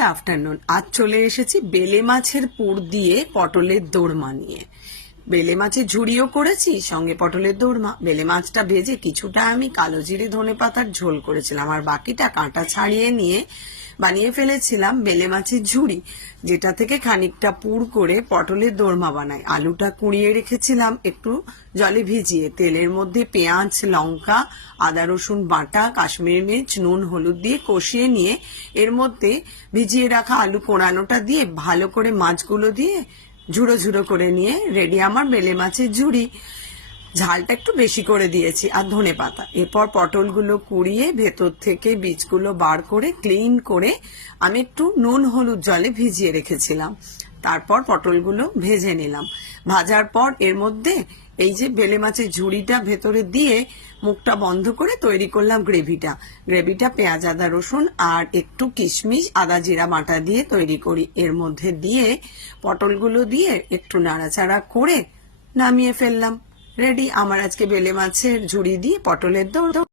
Good afternoon. আজ চলে এসেছি বেলে মাছের পুর দিয়ে পটলের দোরমা নিয়ে। বেলে মাছের ঝুড়িও করেছি, সঙ্গে পটলের দোরমা। বেলে মাছটা ভেজে কিছুটা আমি কালো জিরে ধনে পাতার ঝোল করেছিলাম, আর বাকিটা কাঁটা ছাড়িয়ে নিয়ে বানিয়ে ফেলেছিলাম বেলে মাছের ঝুড়ি, যেটা থেকে খানিকটা পুর করে পটলের দোরমা বানাই। আলুটা কুড়িয়ে রেখেছিলাম একটু জলে ভিজিয়ে, তেলের মধ্যে পেঁয়াজ, লঙ্কা, আদা রসুন বাটা, কাশ্মীরি মির্চ, নুন, হলুদ দিয়ে কষিয়ে নিয়ে এর মধ্যে ভিজিয়ে রাখা আলু কোড়ানোটা দিয়ে ভালো করে মাছগুলো দিয়ে ঝুড়ো ঝুড়ো করে নিয়ে রেডি আমার বেলে মাছের ঝুড়ি। ঝালটা একটু বেশি করে দিয়েছি, আর ধনে পাতা। এরপর পটলগুলো কুড়িয়ে ভেতর থেকে বীজগুলো বার করে ক্লিন করে আমি একটু নুন হলুদ জলে ভিজিয়ে রেখেছিলাম। তারপর পটলগুলো ভেজে নিলাম। ভাজার পর এর মধ্যে এই যে বেলে মাছের ঝুড়িটা ভেতরে দিয়ে মুখটা বন্ধ করে তৈরি করলাম গ্রেভিটা পেঁয়াজ, আদা রসুন আর একটু কিশমিশ, আদা জিরা বাটা দিয়ে তৈরি করি। এর মধ্যে দিয়ে পটলগুলো দিয়ে একটু নাড়াচাড়া করে নামিয়ে ফেললাম। রেডি আমার আজকে বেলে মাছের ঝুড়ি দিয়ে পটলের দোরমা।